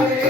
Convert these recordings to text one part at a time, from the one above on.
Amen.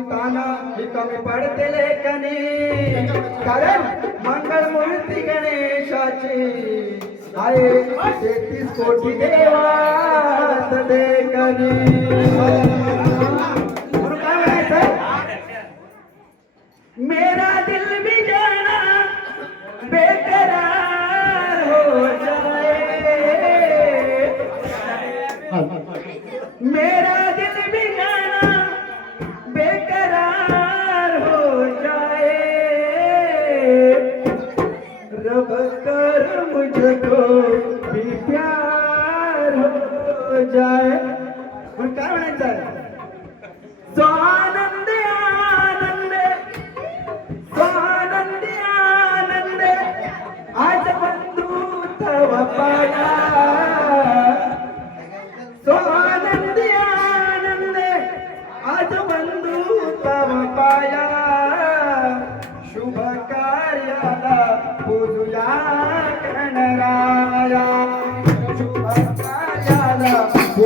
ताना कमी पडते लेखनी कारण मंगळ मूर्ती गणेशाची आहे तेहतीस कोटी देवा देखनी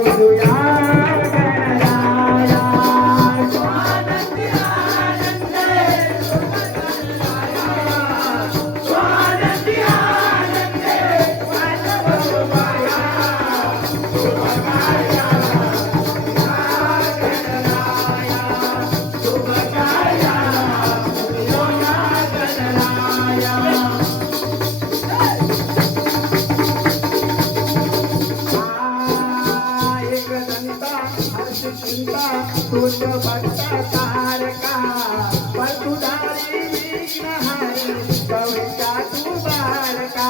Hallelujah.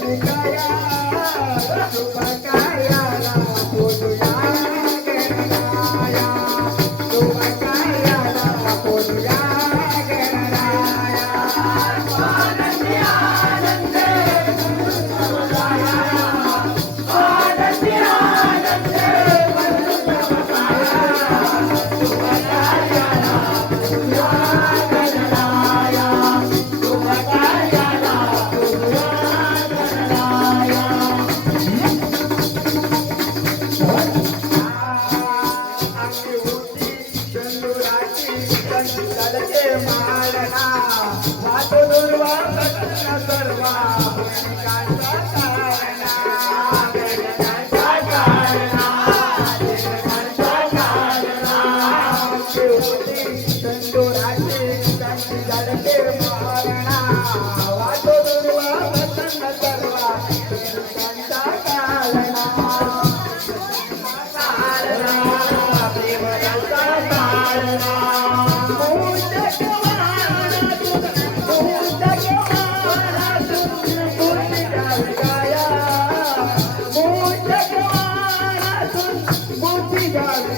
శుభకార్యాల శుభకార్యాల పూజయాల सर्वा.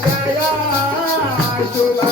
Jaya Shubha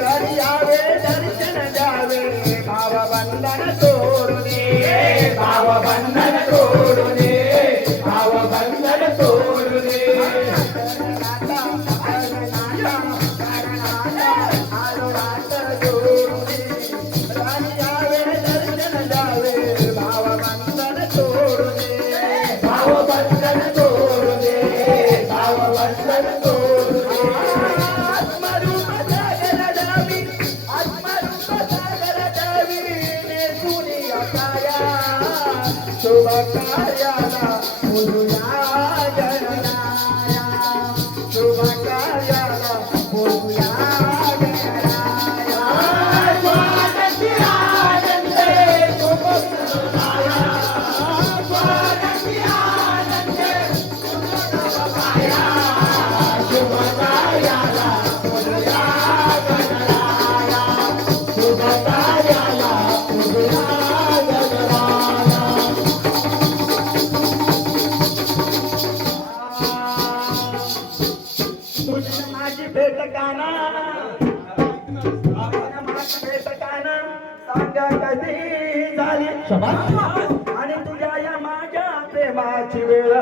आणि तुझ्या या माझ्या प्रेमाची वेळ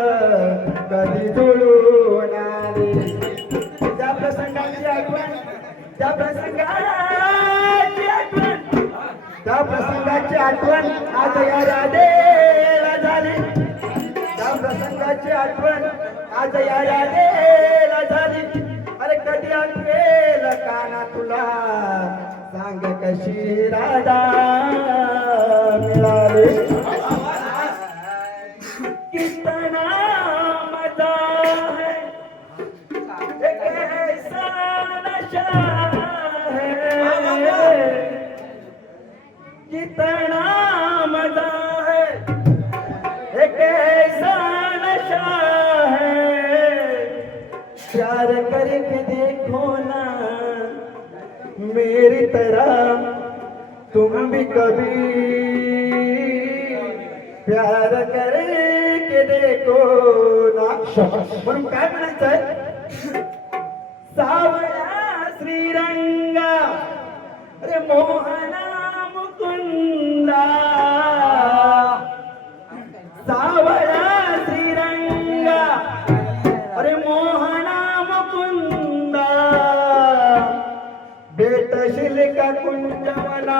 कधी जुळून आली? त्या प्रसंगाची आठवण त्या प्रसंगाची आठवण त्या प्रसंगाची आठवण आज या राधेला झाली. त्या प्रसंगाची आठवण आज या राधेला झाली. अरे कधी आठवेल काना तुला? सांग कशी राधा? कितना है। कितना है। नशा है। करके देखो ना मेरी तरह तुम भी कभी प्यार करके देखो ना। म्हणून काय म्हणायचंय सावळा श्रीरंगा रे मोहना मुकुंदा। सावळा श्रीरंगा, अरे मोहना मुकुंदा। बेटशील का कुंजवना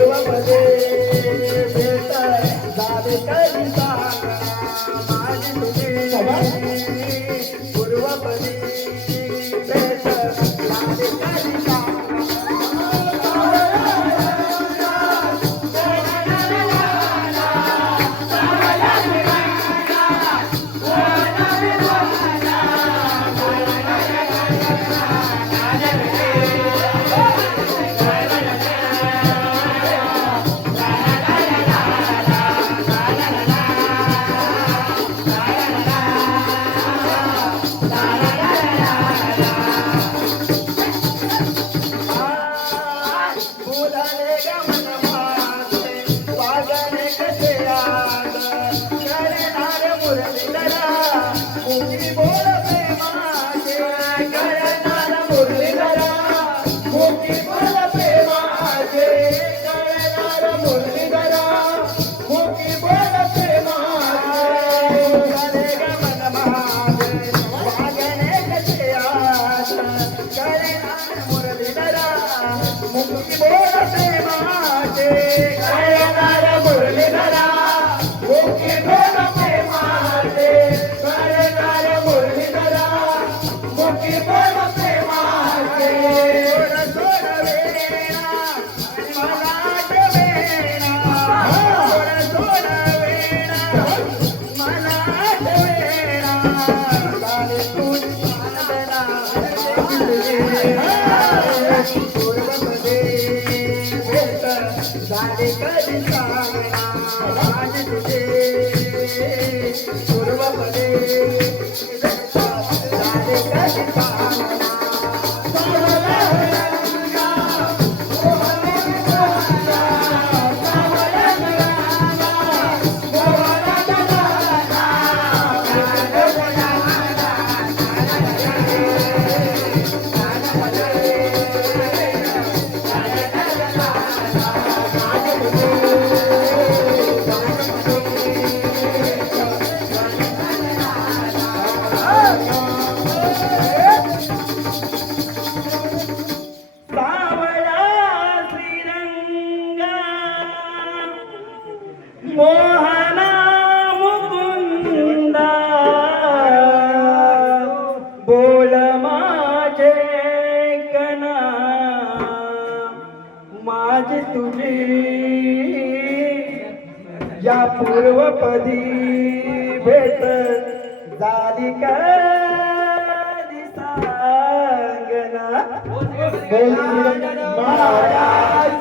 देव माझी तुझी या पूर्वपदी भेट झाली का? सांगना. महाराज.